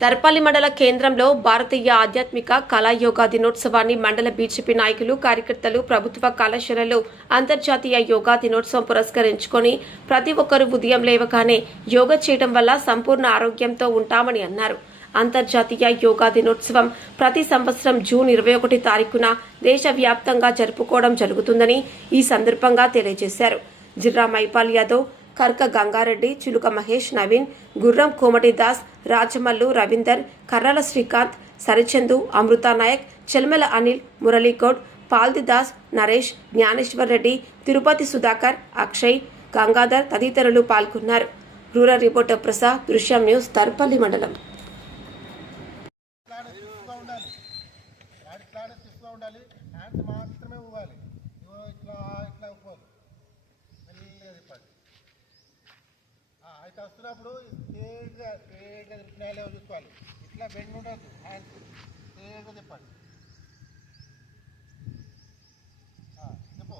దర్పాలి మండల కేంద్రంలో భారతీయ ఆధ్యాత్మిక కళా యోగా దినోత్సవాన్ని మండల బీజేపీ నాయకులు కార్యకర్తలు ప్రభుత్వ కళాశాలలు అంతర్జాతీయ యోగా దినోత్సవం పురస్కరించుకొని ప్రతి ఒక్కరూ ఉదయం లేవగానే యోగా చేయడం వల్ల సంపూర్ణ ఆరోగ్యంతో ఉంటామని అన్నారు. అంతర్జాతీయ యోగా దినోత్సవం ప్రతి సంవత్సరం జూన్ ఇరవై ఒకటి తారీఖున దేశవ్యాప్తంగా జరుపుకోవడం జరుగుతుందని ఈ సందర్భంగా తెలియజేశారు. జిర్రా మైపాల్ యాదవ్ కర్క గంగారెడ్డి చిలుక మహేష్ నవీన్ గుర్రం కోమటి దాస్ రాజమల్లు రవీందర్ కర్రల శ్రీకాంత్ సరిచందు అమృతా నాయక్ చెల్మెల అనిల్ మురళీగౌడ్ పాల్ది దాస్ నరేష్ జ్ఞానేశ్వర్ రెడ్డి తిరుపతి సుధాకర్ అక్షయ్ గంగాధర్ తదితరులు పాల్గొన్నారు. రూరల్ రిపోర్టర్ ప్రసాద్ దృశ్యం న్యూస్ తర్పల్లి మండలం. హ్యాండ్స్ మాత్రమే ఇట్లా ఇట్లా ఇవ్వాలి మెల్లిగా తిప్పాలి ఆ, వస్తున్నప్పుడు స్ట్రేట్గా స్ట్రేట్గా తిప్పినాయో చూసుకోవాలి. ఇట్లా బెండ్ ఉండదు హ్యాండ్స్ స్ట్రేట్గా తిప్పాలి. తిప్పు.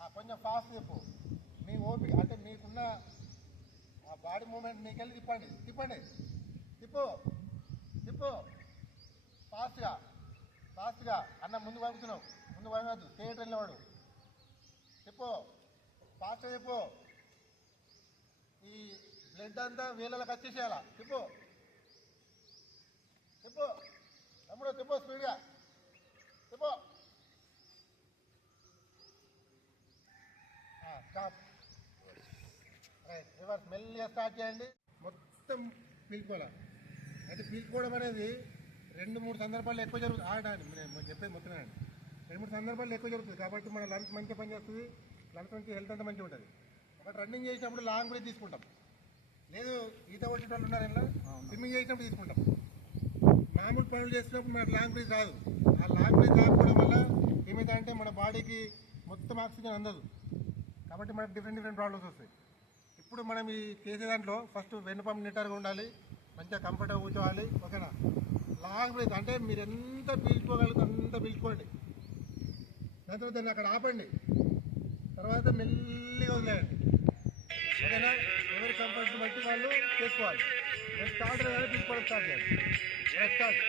ఆ, కొంచెం ఫాస్ట్ తిప్పు. మీ ఓపిక అంటే మీకున్న ఆ బాడీ మూమెంట్ మీకెళ్ళి తిప్పండి తిప్పండి. తిప్పు తిప్పు. ఫాస్ట్గా ఫాస్ట్గా అన్న ముందు పంపుతున్నావు ముందు పంపద్దు స్టేట్ వెళ్ళేవాడు తిప్పు ఫాస్ట్గా తిప్పు. బ్లడ్ అంతా వీళ్ళకి వచ్చేసేయాల తిప్పు. తిప్పు. తమ్ముడు తిప్పు స్పీడ్గా. తిప్పు. స్టాప్. Right reverse. మెల్లిగా స్టార్ట్ చేయండి. మొత్తం పీల్చుకోవాలి? అయితే పీల్చుకోవడం అనేది రెండు మూడు సందర్భాల్లో ఎక్కువ జరుగుతుంది. ఆడడానికి నేను చెప్పేది మొత్తం రెండు మూడు సందర్భాల్లో ఎక్కువ జరుగుతుంది. కాబట్టి మన లంచ్ మంచిగా పనిచేస్తుంది. లంగ్స్ మంచి హెల్త్ అంతా మంచిగా ఉంటుంది. ఒకటి రన్నింగ్ చేసినప్పుడు లాంగ్ బ్రేక్ తీసుకుంటాం. ఉన్నారు ఇలా స్విమ్మింగ్ చేసినప్పుడు తీసుకుంటాం. మామూలు పనులు చేసినప్పుడు మనకు లాంగ్ బ్రీత్ రాదు. ఆ లాంగ్ బ్రీత్ రాకపోవడం వల్ల ఏమైందంటే మన బాడీకి మొత్తం ఆక్సిజన్ అందదు. కాబట్టి మనకు డిఫరెంట్ డిఫరెంట్ ప్రాబ్లమ్స్ వస్తాయి. ఇప్పుడు మనం ఈ చేసే దాంట్లో ఫస్ట్ వెన్నుపంపు నిటారుగా ఉండాలి. మంచిగా కంఫర్ట్గా కూర్చోవాలి. ఓకేనా? లాంగ్ బ్రీత్ అంటే మీరు ఎంత పీల్చుకోగలుగుతా అంత పీల్చుకోండి. దాని తర్వాత దాన్ని అక్కడ ఆపండి. తర్వాత మెల్లిగా వదిలేయండి. ఓకేనా? కంఫర్ట్ బట్టి వాళ్ళు చేసుకోవాలి. నేను స్టార్ట్ కానీ తీసుకోవడం స్టార్ట్ చేయాలి. స్టార్ట్.